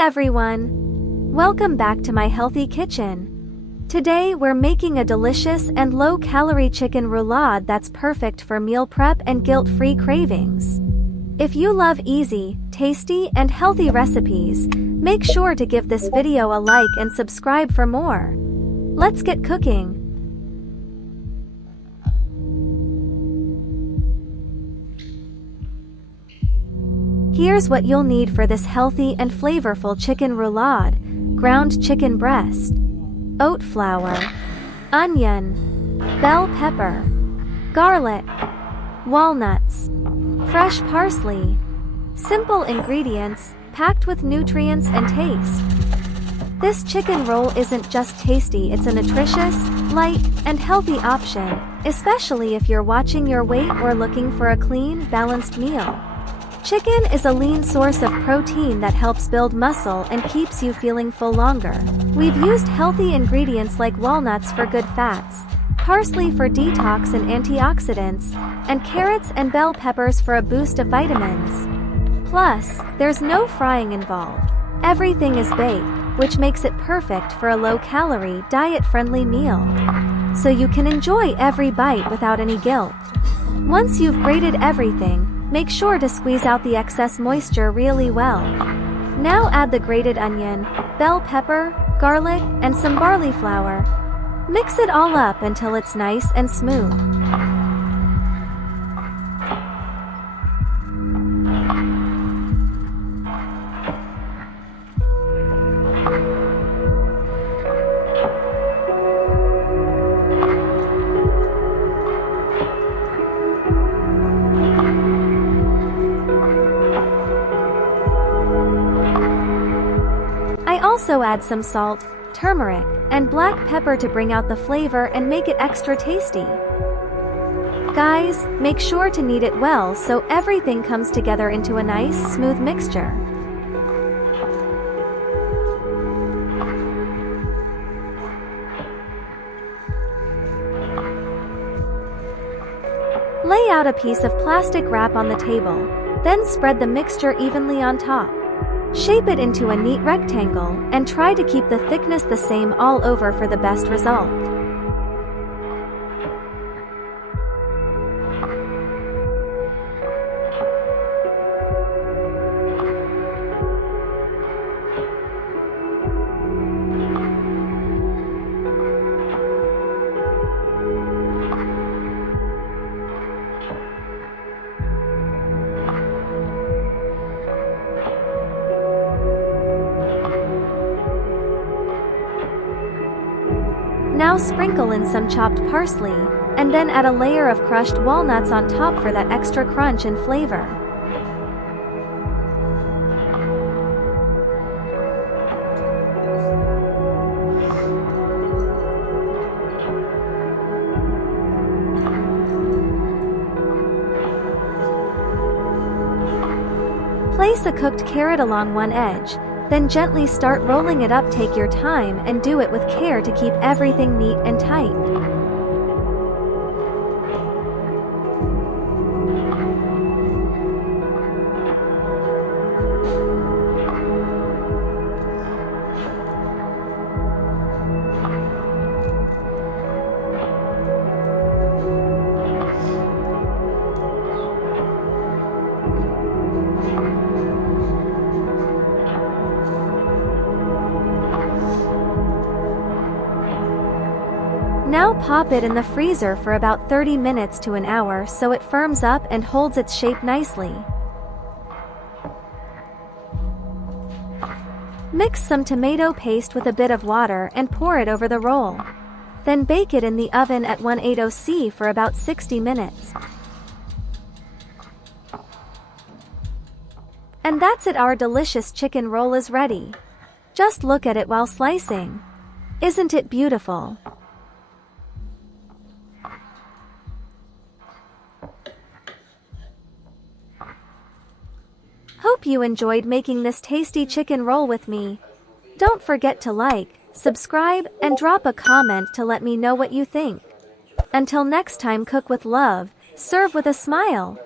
everyone! Welcome back to my healthy kitchen. Today we're making a delicious and low-calorie chicken roulade that's perfect for meal prep and guilt-free cravings. If you love easy, tasty, and healthy recipes, make sure to give this video a like and subscribe for more. Let's get cooking. Here's what you'll need for this healthy and flavorful chicken roulade: ground chicken breast, oat flour, onion, bell pepper, garlic, walnuts, fresh parsley. Simple ingredients, packed with nutrients and taste. This chicken roll isn't just tasty, it's a nutritious, light, and healthy option, especially if you're watching your weight or looking for a clean, balanced meal. Chicken is a lean source of protein that helps build muscle and keeps you feeling full longer. We've used healthy ingredients like walnuts for good fats, parsley for detox and antioxidants, and carrots and bell peppers for a boost of vitamins. Plus, there's no frying involved. Everything is baked, which makes it perfect for a low-calorie, diet-friendly meal. So you can enjoy every bite without any guilt. Once you've grated everything, make sure to squeeze out the excess moisture really well. Now add the grated onion, bell pepper, garlic, and some barley flour. Mix it all up until it's nice and smooth. I also add some salt, turmeric, and black pepper to bring out the flavor and make it extra tasty. Guys, make sure to knead it well so everything comes together into a nice, smooth mixture. Lay out a piece of plastic wrap on the table, then spread the mixture evenly on top. Shape it into a neat rectangle, and try to keep the thickness the same all over for the best result. Now sprinkle in some chopped parsley, and then add a layer of crushed walnuts on top for that extra crunch and flavor. Place a cooked carrot along one edge, then gently start rolling it up. Take your time and do it with care to keep everything neat and tight. Now pop it in the freezer for about 30 minutes to an hour so it firms up and holds its shape nicely. Mix some tomato paste with a bit of water and pour it over the roll. Then bake it in the oven at 180°C for about 60 minutes. And that's it, our delicious chicken roll is ready. Just look at it while slicing. Isn't it beautiful? Hope you enjoyed making this tasty chicken roll with me. Don't forget to like, subscribe, and drop a comment to let me know what you think. Until next time, cook with love, serve with a smile.